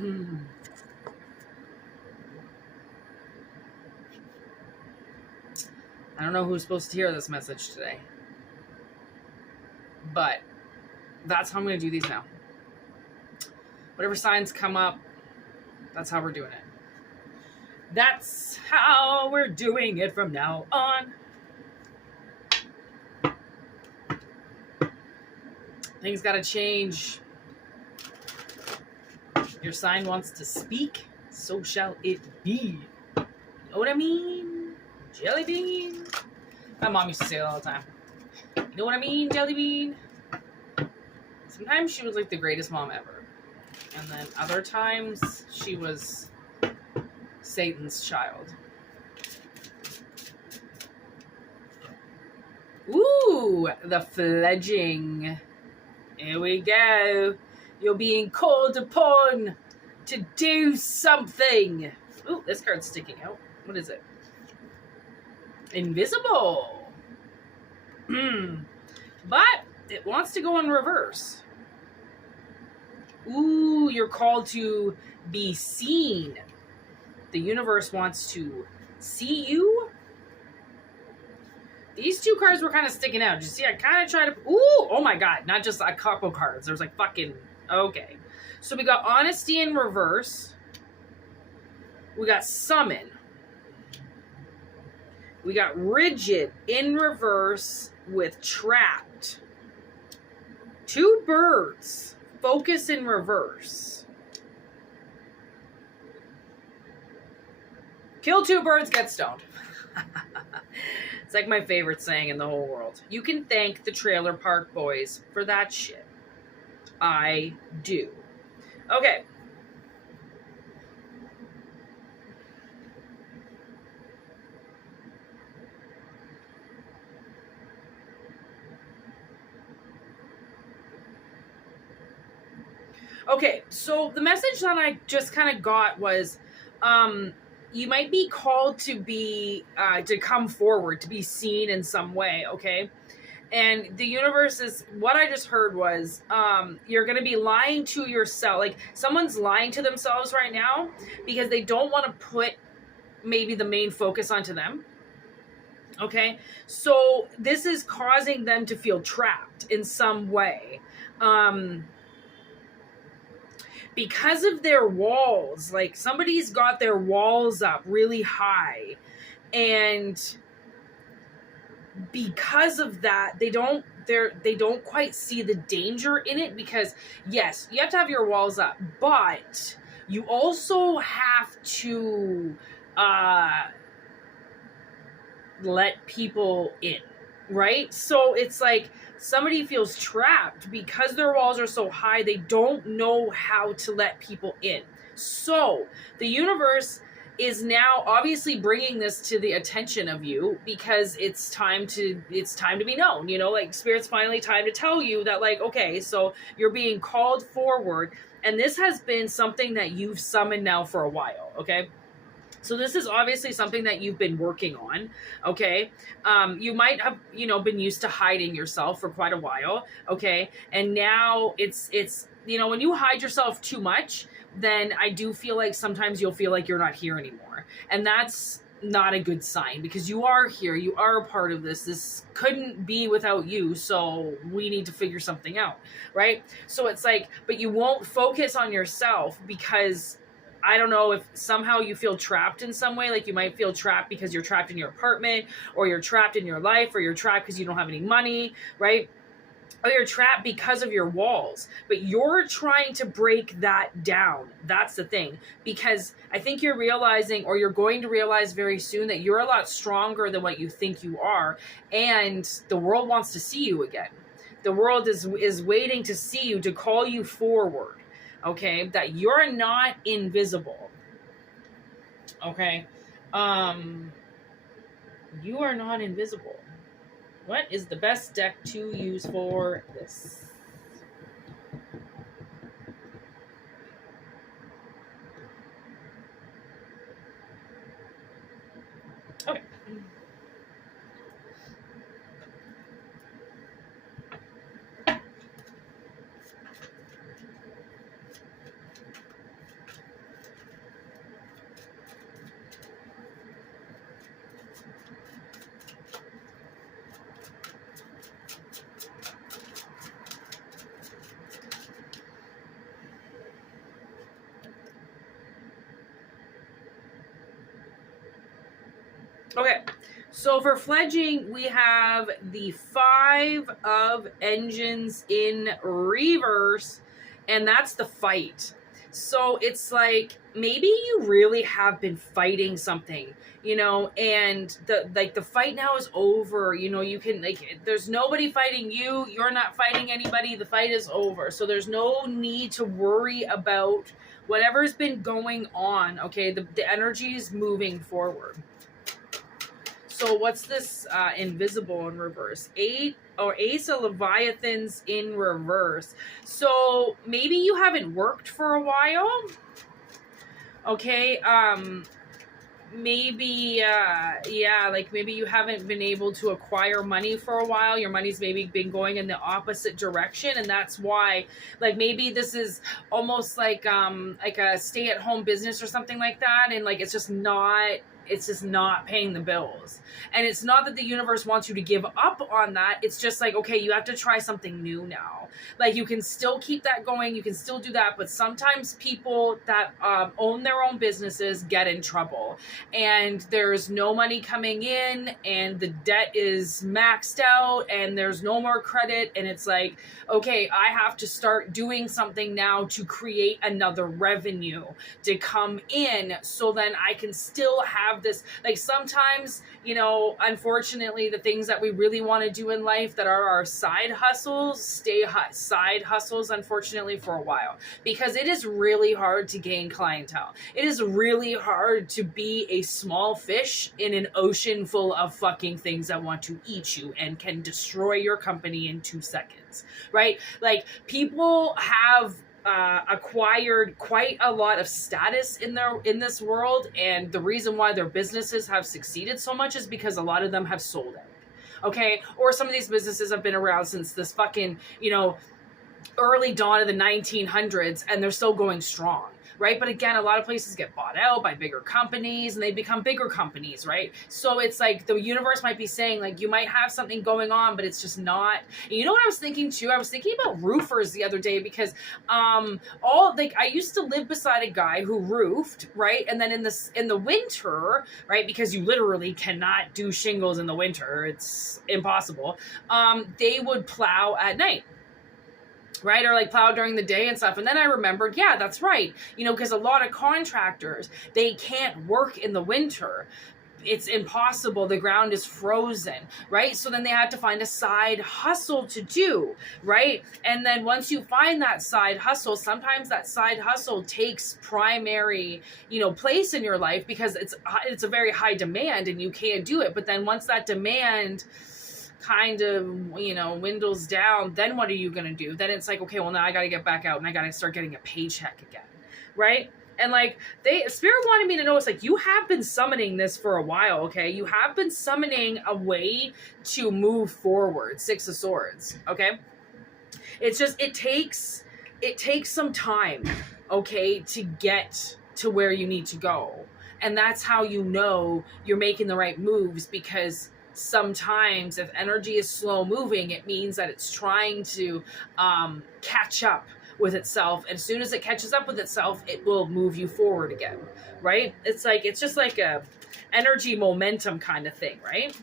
I don't know who's supposed to hear this message today, but that's how I'm going to do these now. Whatever signs come up, that's how we're doing it. That's how we're doing it from now on. Things got to change. Your sign wants to speak, so shall it be. You know what I mean? Jelly bean. My mom used to say it all the time. You know what I mean, jelly bean? Sometimes she was like the greatest mom ever. And then other times she was Satan's child. Ooh, the fledging. Here we go. You're being called upon to do something. Ooh, this card's sticking out. What is it? Invisible. But it wants to go in reverse. Ooh, you're called to be seen. The universe wants to see you. These two cards were kind of sticking out. Did you see? I kind of tried to... Ooh! Oh my god. Not just a couple cards. There's like fucking... Okay. So we got honesty in reverse. We got summon. We got rigid in reverse with trapped. Two birds. Focus in reverse. Kill two birds, get stoned. It's like my favorite saying in the whole world. You can thank the Trailer Park Boys for that shit. I do. Okay. Okay, so the message that I just kind of got was, you might be called to be, to come forward, to be seen in some way, okay? And the universe is, what I just heard was, you're going to be lying to yourself. Like, someone's lying to themselves right now because they don't want to put maybe the main focus onto them. Okay? So this is causing them to feel trapped in some way. Because of their walls, like somebody's got their walls up really high, and because of that, they don't quite see the danger in it, because yes, you have to have your walls up, but you also have to let people in, right? So it's like somebody feels trapped because their walls are so high, they don't know how to let people in. So the universe is now obviously bringing this to the attention of you, because it's time to be known, you know, like Spirit's finally time to tell you that, like, okay, so you're being called forward, and this has been something that you've summoned now for a while, okay? So this is obviously something that you've been working on, okay? You might have, you know, been used to hiding yourself for quite a while, okay? And now it's you know, when you hide yourself too much, then I do feel like sometimes you'll feel like you're not here anymore. And that's not a good sign, because you are here. You are a part of this. This couldn't be without you, so we need to figure something out, right? So it's like, but you won't focus on yourself because... I don't know if somehow you feel trapped in some way. Like you might feel trapped because you're trapped in your apartment, or you're trapped in your life, or you're trapped because you don't have any money, right? Or you're trapped because of your walls. But you're trying to break that down. That's the thing. Because I think you're realizing, or you're going to realize very soon, that you're a lot stronger than what you think you are. And the world wants to see you again. The world is waiting to see you, to call you forward. Okay, that you're not invisible. Okay, you are not invisible. What is the best deck to use for this? Okay. Okay, so for fledging, we have the Five of Engines in reverse, and that's the fight. So it's like maybe you really have been fighting something, and the fight now is over. You can, like, there's nobody fighting you. You're not fighting anybody. The fight is over. So there's no need to worry about whatever's been going on. Okay, the energy is moving forward. So what's this invisible in reverse? Ace of Leviathans in reverse. So maybe you haven't worked for a while. Okay. Maybe like maybe you haven't been able to acquire money for a while. Your money's maybe been going in the opposite direction, and that's why, like, maybe this is almost like a stay-at-home business or something like that, and like it's just not paying the bills. And it's not that the universe wants you to give up on that. It's just like, okay, you have to try something new now. Like, you can still keep that going. You can still do that. But sometimes people that own their own businesses get in trouble. And there's no money coming in. And the debt is maxed out. And there's no more credit. And it's like, okay, I have to start doing something now to create another revenue to come in, so then I can still have this. Like, sometimes, unfortunately, the things that we really want to do in life that are our side hustles stay side hustles, unfortunately, for a while, because it is really hard to gain clientele. It is really hard to be a small fish in an ocean full of fucking things that want to eat you and can destroy your company in 2 seconds, right? Like, people have acquired quite a lot of status in this world, and the reason why their businesses have succeeded so much is because a lot of them have sold out. Okay, or some of these businesses have been around since this fucking early dawn of the 1900s, and they're still going strong, right? But again, a lot of places get bought out by bigger companies, and they become bigger companies, right? So it's like the universe might be saying, like, you might have something going on, but it's just not. And you know what I was thinking too? I was thinking about roofers the other day, because I used to live beside a guy who roofed, right? And then in the winter, right, because you literally cannot do shingles in the winter, it's impossible. They would plow at night, right? Or like plow during the day and stuff. And then I remembered, yeah, that's right. Because a lot of contractors, they can't work in the winter. It's impossible. The ground is frozen, right? So then they had to find a side hustle to do, right? And then once you find that side hustle, sometimes that side hustle takes primary, place in your life, because it's a very high demand and you can't do it. But then once that demand kind of dwindles down, then what are you gonna do? Then it's like, okay, well, now I gotta get back out and I gotta start getting a paycheck again, right? And like, Spirit wanted me to know, it's like, you have been summoning this for a while. Okay, you have been summoning a way to move forward. 6 of Swords. Okay, it's just, it takes some time, okay, to get to where you need to go. And that's how you're making the right moves, because sometimes if energy is slow moving, it means that it's trying to catch up with itself. And as soon as it catches up with itself, it will move you forward again, right? It's just like a energy momentum kind of thing, right?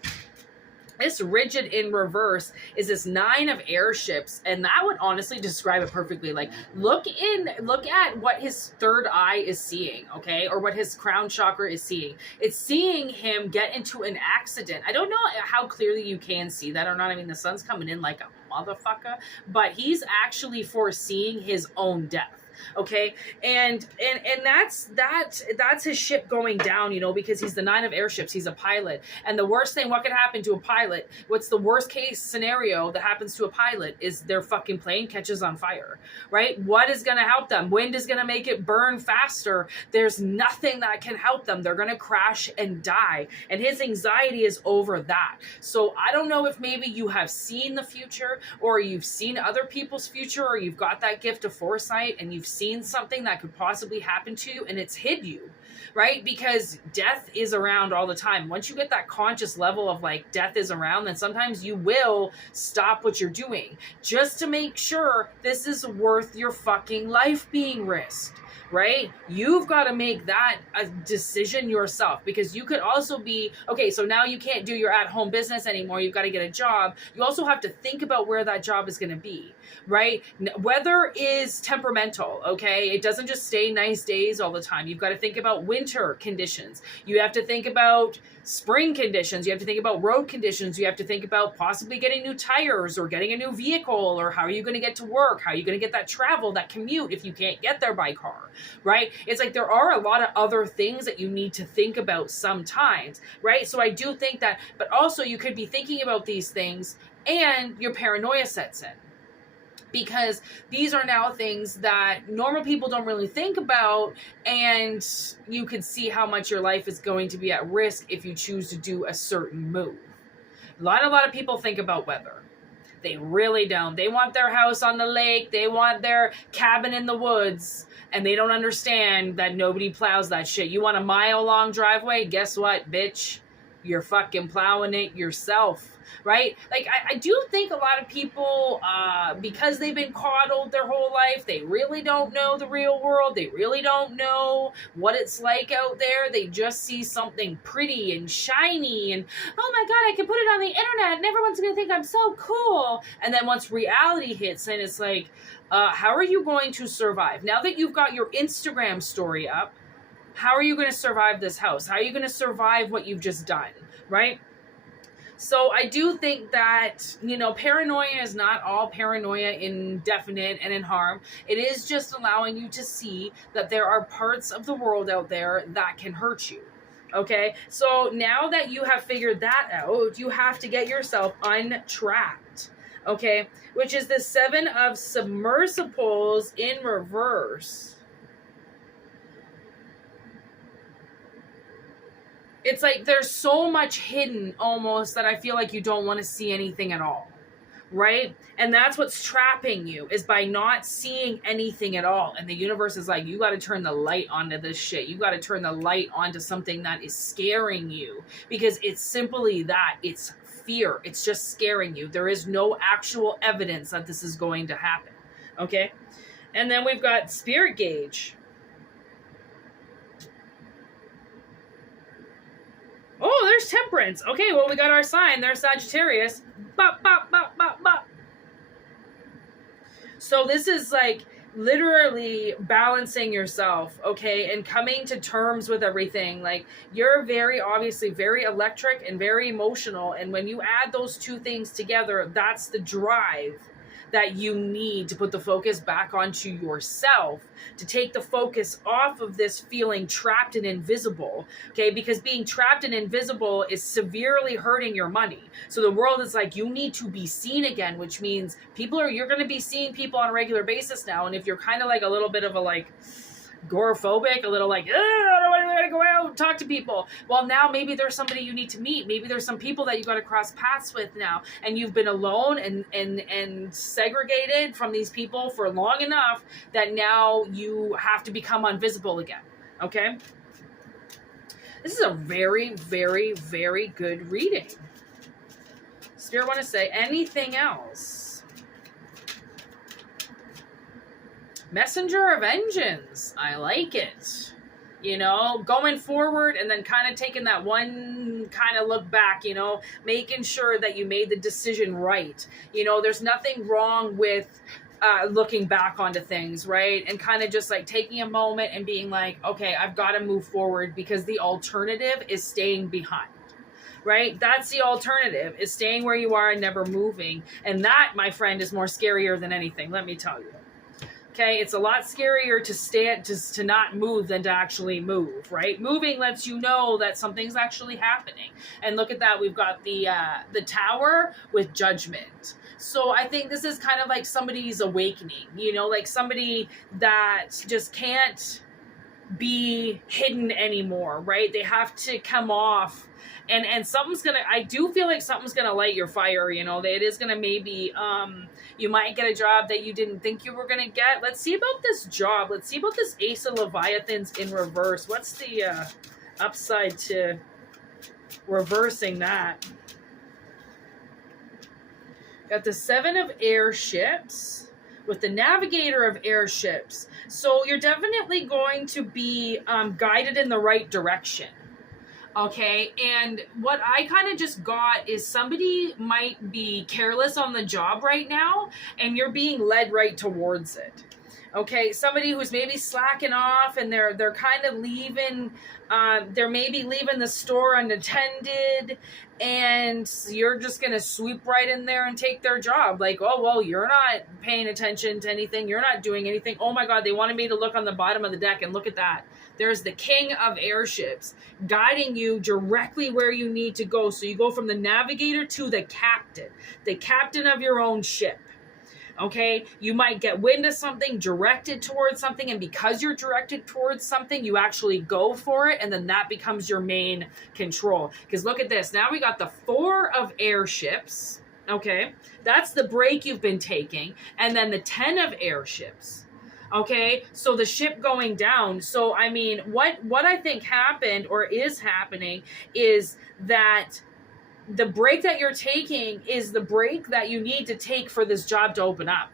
This rigid in reverse is this 9 of airships, and that would honestly describe it perfectly. Like, look at what his third eye is seeing, okay? Or what his crown chakra is seeing. It's seeing him get into an accident. I don't know how clearly you can see that or not. I mean, the sun's coming in like a motherfucker, but he's actually foreseeing his own death. Okay, and that's his ship going down, because he's the 9 of airships. He's a pilot, and the worst thing what could happen to a pilot, what's the worst case scenario that happens to a pilot, is their fucking plane catches on fire, right? What is going to help them? Wind is going to make it burn faster. There's nothing that can help them. They're going to crash and die, and his anxiety is over that. So I don't know if maybe you have seen the future, or you've seen other people's future, or you've got that gift of foresight and you've you've seen something that could possibly happen to you and it's hid you, right? Because death is around all the time. Once you get that conscious level of like death is around, then sometimes you will stop what you're doing just to make sure this is worth your fucking life being risked. Right? You've got to make that a decision yourself, because you could also be, okay, so now you can't do your at-home business anymore. You've got to get a job. You also have to think about where that job is going to be, right? Weather is temperamental, okay? It doesn't just stay nice days all the time. You've got to think about winter conditions. You have to think about spring conditions. You have to think about road conditions. You have to think about possibly getting new tires or getting a new vehicle, or how are you going to get to work? How are you going to get that travel, that commute if you can't get there by car, right? It's like there are a lot of other things that you need to think about sometimes, right? So I do think that, but also you could be thinking about these things and your paranoia sets in. Because these are now things that normal people don't really think about, and you can see how much your life is going to be at risk if you choose to do a certain move. A lot of people think about weather. They really don't. They want their house on the lake. They want their cabin in the woods. And they don't understand that nobody plows that shit. You want a mile-long driveway? Guess what, bitch? You're fucking plowing it yourself. Right? Like, I do think a lot of people, because they've been coddled their whole life, they really don't know the real world. They really don't know what it's like out there. They just see something pretty and shiny and, oh my God, I can put it on the internet and everyone's going to think I'm so cool. And then once reality hits, and it's like, how are you going to survive? Now that you've got your Instagram story up, how are you going to survive this house? How are you going to survive what you've just done? Right? So I do think that, paranoia is not all paranoia in definite and in harm. It is just allowing you to see that there are parts of the world out there that can hurt you. Okay? So now that you have figured that out, you have to get yourself untrapped. Okay? Which is the 7 of submersibles in reverse. It's like there's so much hidden almost that I feel like you don't want to see anything at all, right? And that's what's trapping you, is by not seeing anything at all. And the universe is like, you got to turn the light onto this shit. You got to turn the light onto something that is scaring you, because it's simply that. It's fear. It's just scaring you. There is no actual evidence that this is going to happen, okay? And then we've got spirit gauge. Oh, there's temperance. Okay, well, we got our sign. There's Sagittarius. Bop, bop, bop, bop, bop. So this is like literally balancing yourself, okay, and coming to terms with everything. Like, you're very obviously very electric and very emotional, and when you add those two things together, that's the drive that you need to put the focus back onto yourself, to take the focus off of this feeling trapped and invisible, okay? Because being trapped and invisible is severely hurting your money. So the world is like, you need to be seen again, which means you're going to be seeing people on a regular basis now. And if you're kind of like a little bit of a like agoraphobic, a little like, I don't want to go out and talk to people. Well, now maybe there's somebody you need to meet. Maybe there's some people that you got to cross paths with now, and you've been alone and segregated from these people for long enough that now you have to become invisible again. Okay? This is a very, very, very good reading. Spirit want to say anything else? Messenger of Vengeance. I like it. Going forward and then kind of taking that one kind of look back, making sure that you made the decision right. There's nothing wrong with looking back onto things, right? And kind of just like taking a moment and being like, okay, I've got to move forward, because the alternative is staying behind. Right? That's the alternative, is staying where you are and never moving. And that, my friend, is more scarier than anything, let me tell you. Okay, it's a lot scarier to not move than to actually move, right? Moving lets you know that something's actually happening. And look at that, we've got the Tower with Judgment. So I think this is kind of like somebody's awakening, like somebody that just can't be hidden anymore, right? They have to come off, and something's gonna, I do feel like something's gonna light your fire, you know. It is gonna maybe, you might get a job that you didn't think you were gonna get. Let's see about this job. Let's see about this Ace of Leviathans in reverse. What's the upside to reversing that? Got the Seven of Airships with the Navigator of Airships. So you're definitely going to be guided in the right direction. Okay, and what I kind of just got is somebody might be careless on the job right now, and you're being led right towards it. Okay, somebody who's maybe slacking off, and they're kind of leaving, they're maybe leaving the store unattended, and you're just gonna sweep right in there and take their job. Like, oh well, you're not paying attention to anything, you're not doing anything. Oh my god, they wanted me to look on the bottom of the deck, and look at that. There's the King of Airships guiding you directly where you need to go. So you go from the navigator to the captain of your own ship. Okay, you might get wind of something, directed towards something, and because you're directed towards something, you actually go for it, and then that becomes your main control. Because look at this, now we got the Four of Airships. Okay, that's the break you've been taking, and then the 10 of Airships. Okay, so the ship going down. So I mean, what I think happened or is happening is that the break that you're taking is the break that you need to take for this job to open up.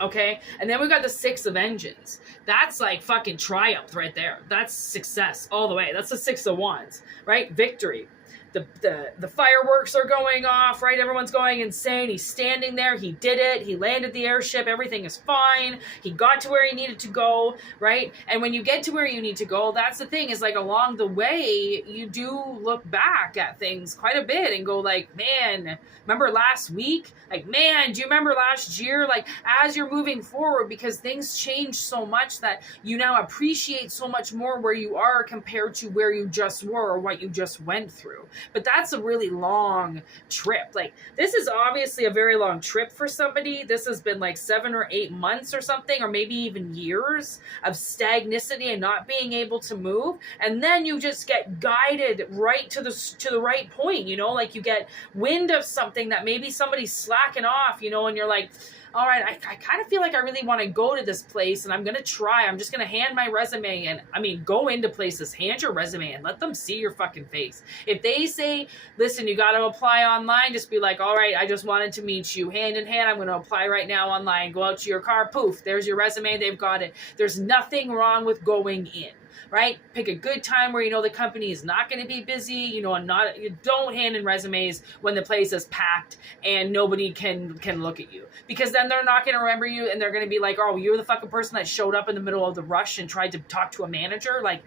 Okay, and then we got the Six of Engines. That's like fucking triumph right there. That's success all the way. That's the Six of Wands, right? Victory. The fireworks are going off, right? Everyone's going insane. He's standing there. He did it. He landed the airship. Everything is fine. He got to where he needed to go, right? And when you get to where you need to go, that's the thing, is like along the way, you do look back at things quite a bit and go like, man, remember last week? Like, man, do you remember last year? Like, as you're moving forward, because things change so much that you now appreciate so much more where you are compared to where you just were or what you just went through. But that's a really long trip. Like, this is obviously a very long trip for somebody. This has been like 7 or 8 months or something, or maybe even years of stagnicity and not being able to move. And then you just get guided right to the right point, you know, like you get wind of something that maybe somebody's slacking off, you know, and you're like, all right, I kind of feel like I really want to go to this place, and I'm going to try. I'm just going to hand my resume, and I mean, go into places, hand your resume, and let them see your fucking face. If they say, listen, you got to apply online, just be like, all right, I just wanted to meet you. Hand in hand, I'm going to apply right now online. Go out to your car, poof, there's your resume, they've got it. There's nothing wrong with going in. Right? Pick a good time where you know the company is not going to be busy, you know, and you don't hand in resumes when the place is packed and nobody can look at you, because then they're not going to remember you, and they're going to be like, oh, you're the fucking person that showed up in the middle of the rush and tried to talk to a manager. Like,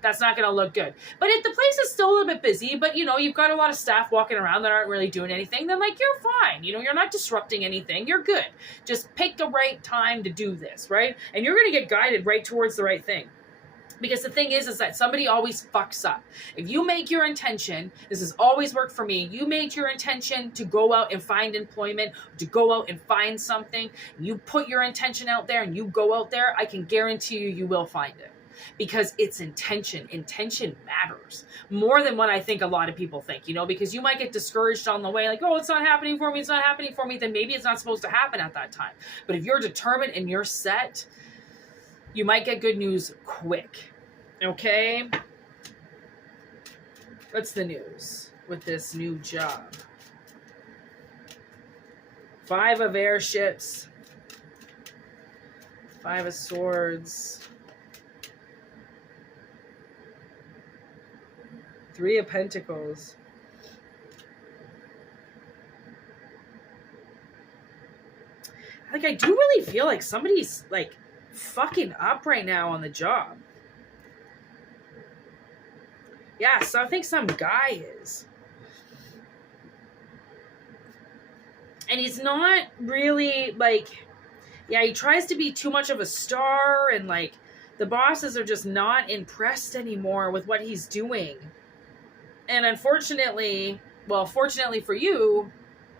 that's not going to look good. But if the place is still a little bit busy, but you know, you've got a lot of staff walking around that aren't really doing anything, then like, you're fine. You know, you're not disrupting anything. You're good. Just pick the right time to do this, right? And you're going to get guided right towards the right thing. Because the thing is that somebody always fucks up. If you make your intention, this has always worked for me, you made your intention to go out and find employment, to go out and find something, you put your intention out there and you go out there, I can guarantee you will find it. Because it's intention. Intention matters more than what I think a lot of people think, you know, because you might get discouraged on the way, like, oh, it's not happening for me, then maybe it's not supposed to happen at that time. But if you're determined and you're set, you might get good news quick. Okay? What's the news with this new job? 5 of Airships. 5 of Swords. 3 of Pentacles. Like, I do really feel like somebody's, like, fucking up right now on the job. Yeah, so I think some guy is. And he's not really, like, yeah, he tries to be too much of a star, and, like, the bosses are just not impressed anymore with what he's doing. And unfortunately, well, fortunately for you,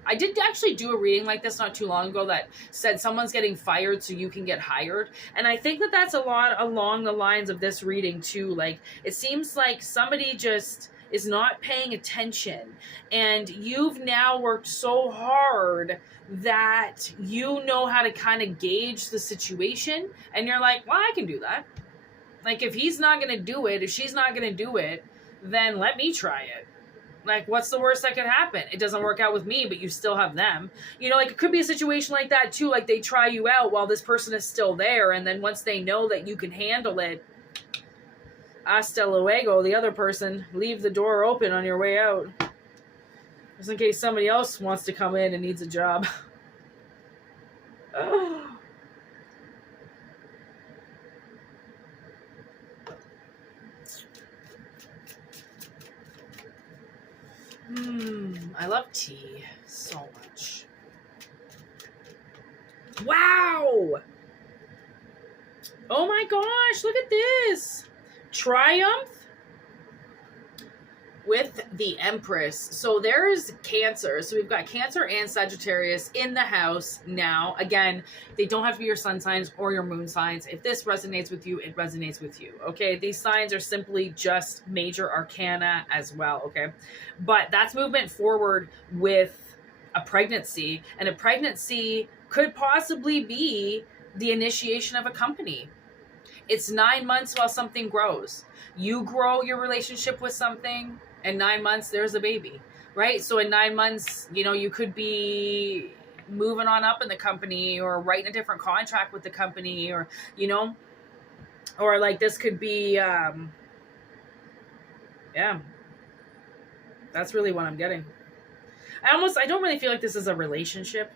I did actually do a reading like this not too long ago that said someone's getting fired so you can get hired. And I think that that's a lot along the lines of this reading too. Like, it seems like somebody just is not paying attention, and you've now worked so hard that you know how to kind of gauge the situation, and you're like, well, I can do that. Like, if he's not going to do it, if she's not going to do it, then let me try it. Like, what's the worst that could happen? It doesn't work out with me, but you still have them. You know, like, it could be a situation like that, too. Like, they try you out while this person is still there, and then once they know that you can handle it, hasta luego, the other person, leave the door open on your way out. Just in case somebody else wants to come in and needs a job. I love tea so much. Wow! Oh my gosh, look at this! Triumph with the Empress. So there's Cancer. So we've got Cancer and Sagittarius in the house now. Again, they don't have to be your sun signs or your moon signs. If this resonates with you, it resonates with you. Okay, these signs are simply just major arcana as well. Okay, but that's movement forward with a pregnancy, and a pregnancy could possibly be the initiation of a company. It's 9 months while something grows. You grow your relationship with something, and 9 months, there's a baby, right? So in 9 months, you know, you could be moving on up in the company or writing a different contract with the company, or, you know, or like this could be, yeah, that's really what I'm getting. I don't really feel like this is a relationship.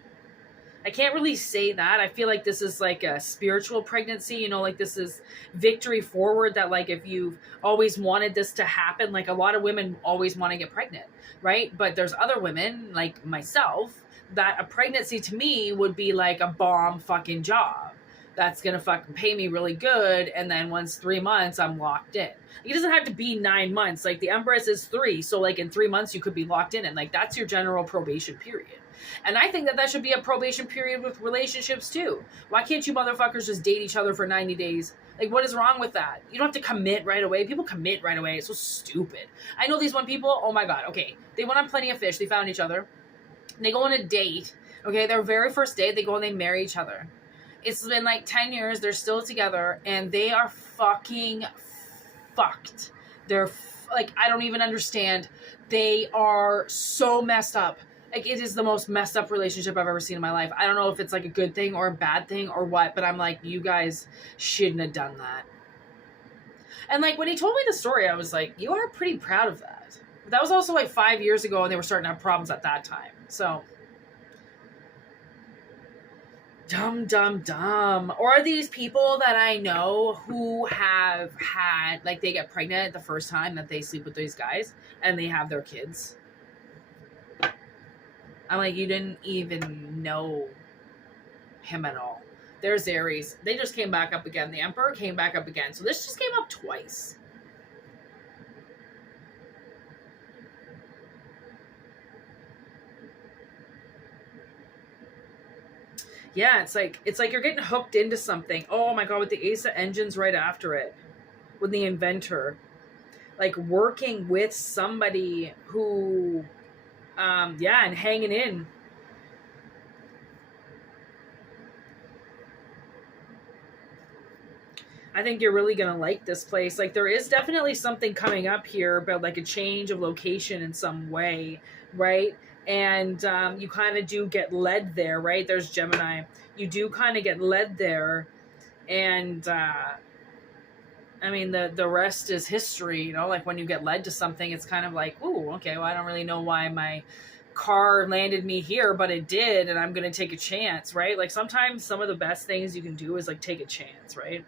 I can't really say that. I feel like this is like a spiritual pregnancy, you know, like this is victory forward, that like if you've always wanted this to happen, like a lot of women always want to get pregnant, right? But there's other women like myself that a pregnancy to me would be like a bomb fucking job that's going to fucking pay me really good. And then once 3 months, I'm locked in. It doesn't have to be 9 months. Like the Empress is 3. So like in 3 months, you could be locked in, and like that's your general probation period. And I think that that should be a probation period with relationships too. Why can't you motherfuckers just date each other for 90 days? Like, what is wrong with that? You don't have to commit right away. People commit right away. It's so stupid. I know these one people, oh my God, okay. They went on Plenty of Fish. They found each other. They go on a date. Okay, their very first date, they go and they marry each other. It's been like 10 years. They're still together, and they are fucking fucked. They're like, I don't even understand. They are so messed up. Like, it is the most messed up relationship I've ever seen in my life. I don't know if it's like a good thing or a bad thing or what, but I'm like, you guys shouldn't have done that. And like, when he told me the story, I was like, you are pretty proud of that. But that was also like 5 years ago, and they were starting to have problems at that time. So, dumb. Or are these people that I know who have had, like, they get pregnant the first time that they sleep with these guys and they have their kids? I'm like, you didn't even know him at all. There's Aries. They just came back up again. The Emperor came back up again. So this just came up twice. Yeah, it's like you're getting hooked into something. Oh my God, with the Ace of Engines right after it. With the Inventor. Like working with somebody who, yeah, and hanging in. I think you're really going to like this place. Like, there is definitely something coming up here about like a change of location in some way, right? And you kind of do get led there, right? There's Gemini. You do kind of get led there. And, I mean, the rest is history, you know? Like, when you get led to something, it's kind of like, ooh, okay, well, I don't really know why my car landed me here, but it did, and I'm going to take a chance, right? Like, sometimes some of the best things you can do is, like, take a chance, right?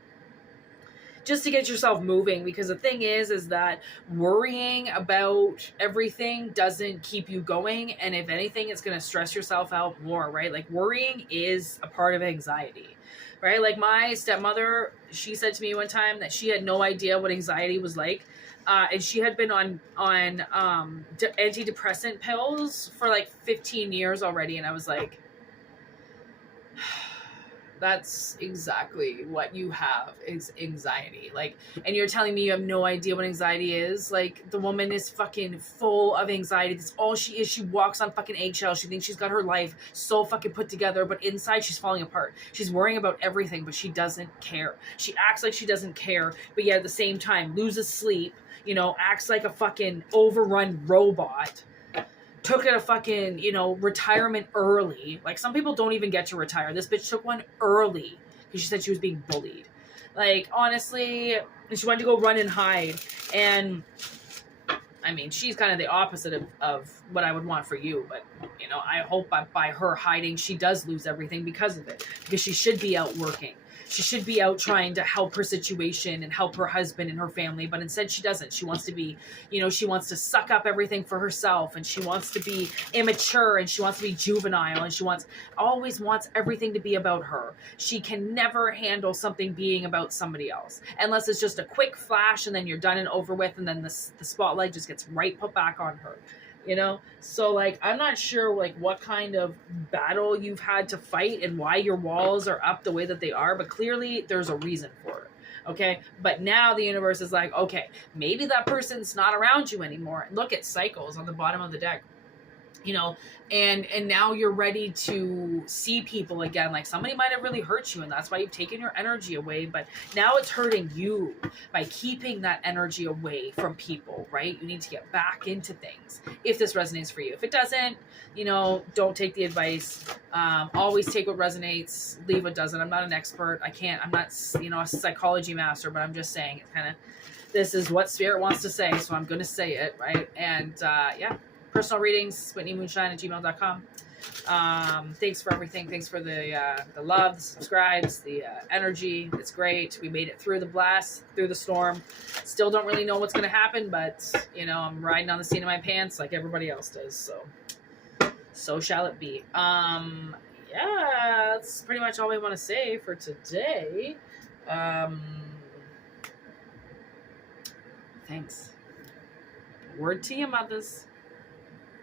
just to get yourself moving, because the thing is that worrying about everything doesn't keep you going, and if anything, it's going to stress yourself out more, right? Like, worrying is a part of anxiety, right? Like, my stepmother, she said to me one time that she had no idea what anxiety was like, and she had been on antidepressant pills for like 15 years already, and I was like, that's exactly what you have, is anxiety. Like, and you're telling me you have no idea what anxiety is? Like, the woman is fucking full of anxiety. That's all she is. She walks on fucking eggshells. She thinks she's got her life so fucking put together, but inside she's falling apart. She's worrying about everything, but she doesn't care. She acts like she doesn't care, but yet at the same time loses sleep, you know, acts like a fucking overrun robot. Took a fucking, you know, retirement early. Like, some people don't even get to retire. This bitch took one early because she said she was being bullied. Like, honestly, she went to go run and hide. And, I mean, she's kind of the opposite of what I would want for you. But, you know, I hope by her hiding, she does lose everything because of it. Because she should be out working. She should be out trying to help her situation and help her husband and her family, but instead she doesn't. She wants to be, you know, she wants to suck up everything for herself, and she wants to be immature, and she wants to be juvenile, and she always wants everything to be about her. She can never handle something being about somebody else, unless it's just a quick flash and then you're done and over with, and then the spotlight just gets put back on her. You know, so like, I'm not sure like what kind of battle you've had to fight and why your walls are up the way that they are, but clearly there's a reason for it. Okay, but now the universe is like, okay, maybe that person's not around you anymore. Look at cycles on the bottom of the deck, you know, and now you're ready to see people again. Like, somebody might have really hurt you, and that's why you've taken your energy away, but now it's hurting you by keeping that energy away from people, right? You need to get back into things if this resonates for you. If it doesn't, you know, don't take the advice. Always take what resonates, leave what doesn't. I'm not an expert. I'm not, you know, a psychology master, but I'm just saying, it's kind of, this is what spirit wants to say, so I'm going to say it, right? And yeah. Personal readings, whitneymoonshine@gmail.com. Thanks for everything. Thanks for the love, the subscribes, the energy. It's great. We made it through the blast, through the storm. Still don't really know what's going to happen, but, you know, I'm riding on the seat of my pants like everybody else does. So shall it be. Yeah, that's pretty much all we want to say for today. Thanks. Word to you, mothers.